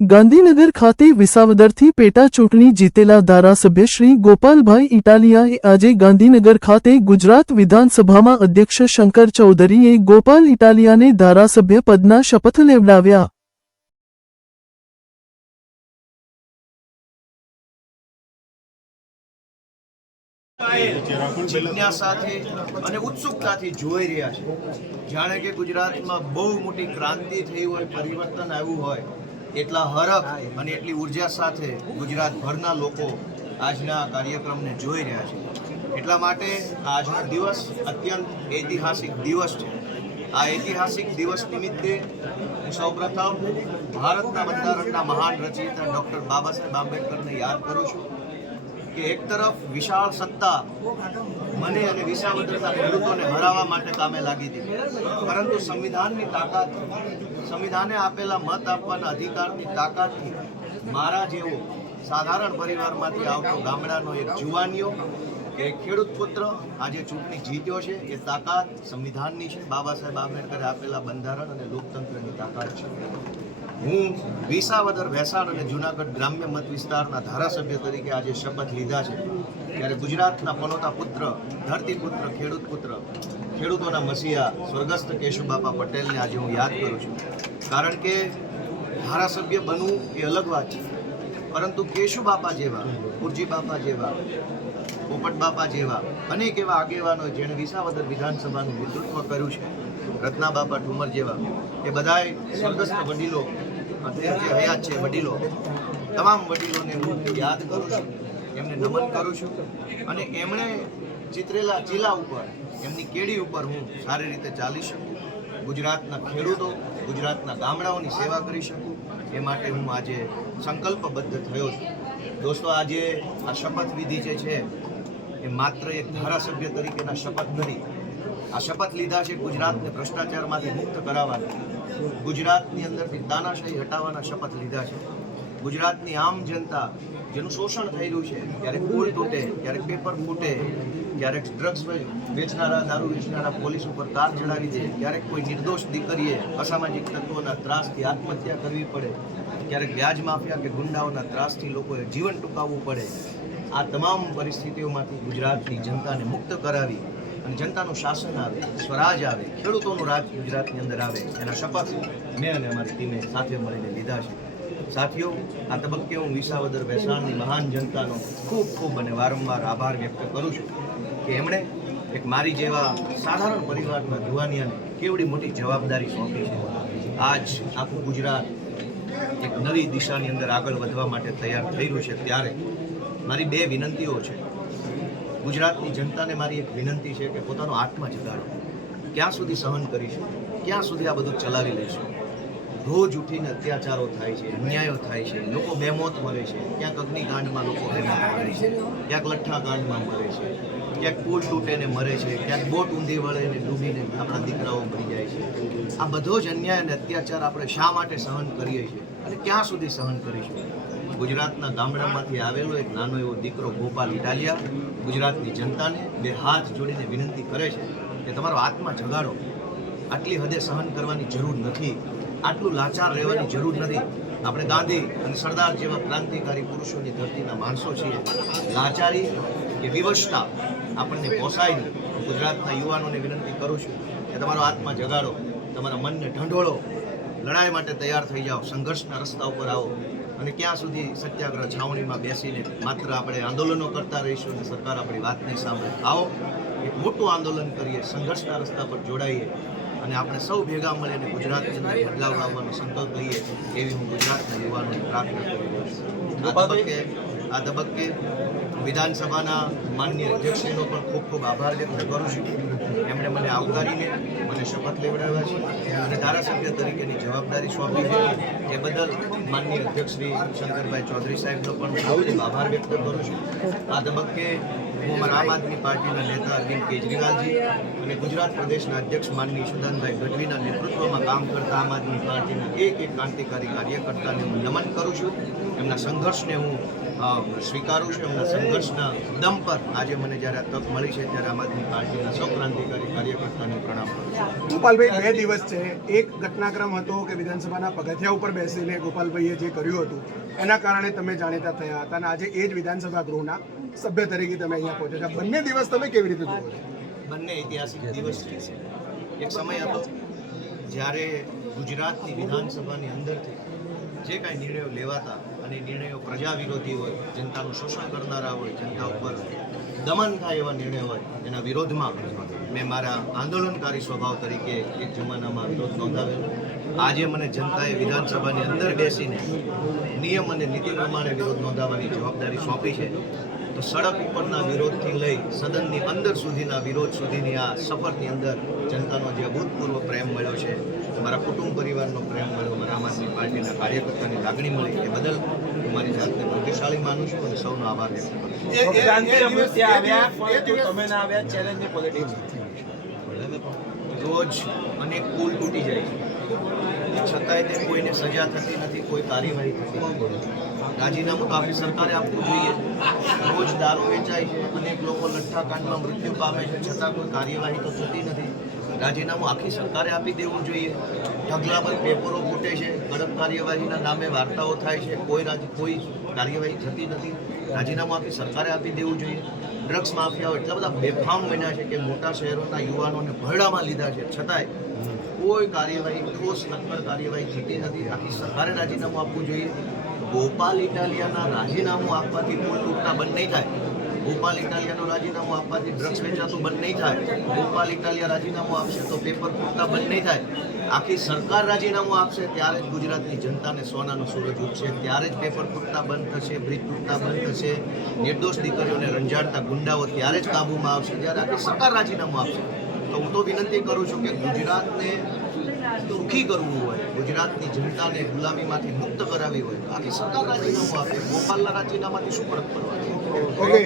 ગાંધીનગર ખાતે વિસાવદરથી પેટા ચૂંટણી જીતેલા ધારાસભ્ય શ્રી ગોપાલભાઈ ઇટાલિયાએ આજે ગાંધીનગર ખાતે ગુજરાત વિધાનસભામાં અધ્યક્ષ શંકર ચૌધરીએ ગોપાલ ઇટાલિયાને ધારાસભ્ય પદના શપથ લેવડાવ્યા। જિજ્ઞાસાથી અને ઉત્સુકતાથી જોઈ રહ્યા છે, જાણે કે ગુજરાતમાં બહુ મોટી ક્રાંતિ થઈ હોય, પરિવર્તન આવ્યું હોય, એટલા હરખ અને એટલી ઉર્જા સાથે ગુજરાતભરના લોકો આજના કાર્યક્રમને જોઈ રહ્યા છે। એટલા માટે આજનો દિવસ અત્યંત ઐતિહાસિક દિવસ છે। આ ઐતિહાસિક દિવસ નિમિત્તે હું સૌપ્રથમ ભારતના બંધારણના મહાન રચયિતા ડૉક્ટર બાબા સાહેબ આંબેડકરને યાદ કરું છું કે એક તરફ વિશાળ સત્તા મને અને વિસાવદરના ખેડૂતોને હરાવવા માટે કામે લાગી હતી, પરંતુ સંવિધાનની તાકાત, સંવિધાને આપેલા મત આપવાના અધિકારની તાકાતથી મારા જેવો સાધારણ પરિવારમાંથી આવતો ગામડાનો એક જુવાનીઓ, એક ખેડૂત પુત્ર આજે ચૂંટણી જીત્યો છે। એ તાકાત સંવિધાનની છે, બાબા સાહેબ આંબેડકરે આપેલા બંધારણ અને લોકતંત્રની તાકાત છે। હું વિસાવદર, ભેસાણ અને જૂનાગઢ ગ્રામ્ય મત વિસ્તારના ધારાસભ્ય તરીકે આજે શપથ લીધા છે, ત્યારે ગુજરાતના પનોતા પુત્ર, ધરતીપુત્ર, ખેડૂત પુત્ર, ખેડૂતોના મસીહા સ્વર્ગસ્થ કેશુબાપા પટેલને આજે હું યાદ કરું છું। કારણ કે ધારાસભ્ય બનવું એ અલગ વાત છે, પરંતુ કેશુબાપા જેવા, પુરજી બાપા જેવા, પોપટ બાપા જેવા અનેક એવા આગેવાનોએ જેણે વિસાવદર વિધાનસભાનું નેતૃત્વ કર્યું છે, રત્ના બાપા ઠુમર જેવા, એ બધાએ સ્વર્ગસ્થ વડીલો, જે હયાત છે વડીલો, તમામ વડીલોને હું યાદ કરું છું, એમને નમન કરું છું અને એમણે ચિતરેલા ચીલા ઉપર, એમની કેડી ઉપર હું સારી રીતે ચાલી શકું, ગુજરાતના ખેડૂતો, ગુજરાતના ગામડાઓની સેવા કરી શકું, એ માટે હું આજે સંકલ્પબદ્ધ થયો છું। દોસ્તો, આજે આ શપથવિધિ જે છે એ માત્ર એક ધારાસભ્ય તરીકેના શપથ નથી। આ શપથ લીધા છે ગુજરાતને ભ્રષ્ટાચારમાંથી મુક્ત કરાવવાના, ગુજરાતની અંદરથી તાનાશાહી હટાવવાના શપથ લીધા છે। ગુજરાતની આમ જનતા જેનું શોષણ થઈ રહ્યું છે, ક્યારેક પુલ તૂટે, ક્યારેક પેપર ફૂટે, ક્યારેક ડ્રગ્સ વેચનારા, દારૂ વેચનારા પોલીસ ઉપર કાર ચડાવી દે, ક્યારેક કોઈ નિર્દોષ દીકરીએ અસામાજિક તત્વોના ત્રાસથી આત્મહત્યા કરવી પડે, ક્યારેક વ્યાજ માફિયા કે ગુંડાઓના ત્રાસથી લોકોએ જીવન ટૂંકાવવું પડે। આ તમામ પરિસ્થિતિઓમાંથી ગુજરાતની જનતાને મુક્ત કરાવી અને જનતાનું શાસન આવે, સ્વરાજ આવે, ખેડૂતોનું રાજ ગુજરાતની અંદર આવે, એના શપથ મેં અને અમારી ટીમે સાથે મળીને લીધા છે। સાથીઓ, આ તબક્કે હું વિસાવદર ભેસાણની મહાન જનતાનો ખૂબ ખૂબ અને વારંવાર આભાર વ્યક્ત કરું છું કે એમણે એક મારી જેવા સાધારણ પરિવારના જુવાનિયાને કેવડી મોટી જવાબદારી સોંપી છે। આજ આખું ગુજરાત એક નવી દિશાની અંદર આગળ વધવા માટે તૈયાર થઈ રહ્યું છે, ત્યારે મારી બે વિનંતીઓ છે। ગુજરાતની જનતાને મારી એક વિનંતી છે કે પોતાનો આત્મા જગાડો। ક્યાં સુધી સહન કરીશું? ક્યાં સુધી આ બધું ચલાવી લઈશું? રોજ ઉઠીને અત્યાચારો થાય છે, અન્યાયો થાય છે, લોકો બેમોત મરે છે, ક્યાંક અગ્નિકાંડમાં લોકો બેમોત મરે છે, ક્યાંક લઠ્ઠાકાંડમાં મરે છે, ક્યાંક પુલ તૂટેને મરે છે, ક્યાંક બોટ ઊંધી વળેને ડૂબીને આપણા દીકરાઓ મરી જાય છે। આ બધો જ અન્યાય અને અત્યાચાર આપણે શા માટે સહન કરીએ છીએ અને ક્યાં સુધી સહન કરીશું? ગુજરાતના ગામડામાંથી આવેલો એક નાનો એવો દીકરો ગોપાલ ઇટાલિયા ગુજરાતની જનતાને બે હાથ જોડીને વિનંતી કરે છે કે તમારો આત્મા જગાડો। આટલી હદે સહન કરવાની જરૂર નથી, આટલું લાચાર રહેવાની જરૂર નથી। આપણે ગાંધી અને સરદાર જેવા ક્રાંતિકારી પુરુષોની ધરતીના માણસો છીએ। લાચારી કે વિવશતા આપણને પોસાય નહીં। ગુજરાતના યુવાનોને વિનંતી કરું છું કે તમારો આત્મા જગાડો, તમારા મનને ઢંઢોળો, લડાઈ માટે તૈયાર થઈ જાઓ, સંઘર્ષના રસ્તા ઉપર આવો અને ક્યાં સુધી સત્યાગ્રહ છાવણીમાં બેસીને માત્ર આપણે આંદોલનો કરતા રહીશું અને સરકાર આપણી વાત નહીં સાંભળે? આવો, એક મોટું આંદોલન કરીએ, સંઘર્ષના રસ્તા પર જોડાઈએ અને આપણે સૌ ભેગા મળીને ગુજરાતની અંદર બદલાવ લાવવાનો સંકલ્પ લઈએ, એવી હું ગુજરાતના યુવાનોને પ્રાર્થના કરી રહ્યો છું। આ તબક્કે વિધાનસભાના માનનીય અધ્યક્ષશ્રીનો પણ ખૂબ ખૂબ આભાર વ્યક્ત કરું છું। એમણે મને આવકારીને મને શપથ લેવડાવ્યા છે અને ધારાસભ્ય તરીકેની જવાબદારી સોંપી છે, એ બદલ માનનીય અધ્યક્ષશ્રી શંકરભાઈ ચૌધરી સાહેબનો પણ ખૂબ ખૂબ આભાર વ્યક્ત કરું છું। આ તબક્કે હું અમારા આમ આદમી પાર્ટીના નેતા અરવિંદ કેજરીવાલજી અને ગુજરાત પ્રદેશના અધ્યક્ષ માનનીય ઈશુદાનભાઈ ગઢવીના નેતૃત્વમાં કામ કરતા આમ આદમી પાર્ટીના એક ક્રાંતિકારી કાર્યકર્તાને હું નમન કરું છું। એમના સંઘર્ષને હું સ્વીકારું છું। એમના સંઘર્ષના દમ પર આજે મને જ્યારે આ તક મળી છે, ત્યારે આમ આદમી પાર્ટીના સૌ ક્રાંતિ પદાધિકારી કાર્યકર્તાને પ્રણામ કરું છું. ગોપાલભાઈ 2 દિવસ છે, એક ઘટનાક્રમ હતો કે વિધાનસભાના પગથિયા ઉપર બેસીને ગોપાલભાઈએ જે કર્યું હતું એના કારણે તમે જાણીતા થયા હતા અને આજે એ જ વિધાનસભા ગૃહના સભ્ય તરીકે તમે અહીંયા પહોંચ્યા છો. બંને દિવસ તમે કેવી રીતે જુઓ છો? બંને ઐતિહાસિક દિવસ છે. એક સમય હતો જ્યારે ગુજરાતની વિધાનસભાની અંદરથી જે કાંઈ નિર્ણયો લેવાતા અને નિર્ણયો પ્રજા વિરોધી હોય, જનતાનું શોષણ કરનારા હોય, જનતા ઉપર દમન થાય એવા નિર્ણયો હોય, એના વિરોધમાં મેં મારા આંદોલનકારી સ્વભાવ તરીકે એક જમાનામાં વિરોધ નોંધાવેલો. આજે મને જનતાએ વિધાનસભાની અંદર બેસીને નિયમ અને નીતિ પ્રમાણે વિરોધ નોંધાવવાની જવાબદારી સોંપી છે. તો સડક ઉપરના વિરોધથી લઈ સદનની અંદર સુધીના વિરોધ સુધીની આ સફરની અંદર જનતાનો જે અભૂતપૂર્વ પ્રેમ મળ્યો છે, મારા કુટુંબ પરિવારનો પ્રેમ મળ્યો, મારા આમ આદમી પાર્ટીના કાર્યકર્તાની લાગણી મળી, એ બદલ હું મારી જાતને ભાગ્યશાળી માનું છું અને સૌનો આભાર વ્યક્ત કરું છું. રોજ અનેક પુલ તૂટી જાય છે, છતાંય તે કોઈને સજા થતી નથી, કોઈ કાર્યવાહી થતી નથી. રાજીનામું તો આપણી સરકારે આપવું જોઈએ. રોજ દારૂ વેચાય છે, અનેક લોકો લઠ્ઠાકાંડમાં મૃત્યુ પામે છે, છતાં કોઈ કાર્યવાહી તો થતી નથી. રાજીનામું આખી સરકારે આપી દેવું જોઈએ. ઢગલા પર પેપરો ફૂટે છે, કડક કાર્યવાહીના નામે વાર્તાઓ થાય છે, કોઈ કાર્યવાહી થતી નથી. રાજીનામું આખી સરકારે આપી દેવું જોઈએ. ડ્રગ્સ માફિયાઓ એટલા બધા બેફામ બન્યા છે કે મોટા શહેરોના યુવાનોને ભરડામાં લીધા છે, છતાંય કોઈ કાર્યવાહી, ઠોસ નક્કર કાર્યવાહી થતી નથી. આખી સરકારે રાજીનામું આપવું જોઈએ. ગોપાલ ઇટાલિયાના રાજીનામું આપવાથી પુલ તૂટતા બંધ નહીં થાય. ગોપાલ ઇટાલિયાનું રાજીનામું આપવાથી ડ્રગ્સ વેચાતું બંધ નહીં થાય. ગોપાલ ઇટાલિયા રાજીનામું આપશે તો પેપર તૂટતા બંધ નહીં થાય. આખી સરકાર રાજીનામું આપશે ત્યારે જ ગુજરાતની જનતાને સોનાનો સૂરજ ઉગશે, ત્યારે જ પેપર તૂટતા બંધ થશે, બ્રિજ તૂટતા બંધ થશે, નિર્દોષ દીકરીઓને રંજાડતા ગુંડાઓ ત્યારે જ કાબૂમાં આવશે, જ્યારે આખી સરકાર રાજીનામું આપશે. તો હું તો વિનંતી કરું છું કે ગુજરાતને સુખી કરવું હોય, ગુજરાતની જનતાને ગુલામીમાંથી મુક્ત કરાવી હોય, આખી સરકાર રાજીનામું આપે. ગોપાલના રાજીનામાથી શું ફરક પડવાનો? ઓકે.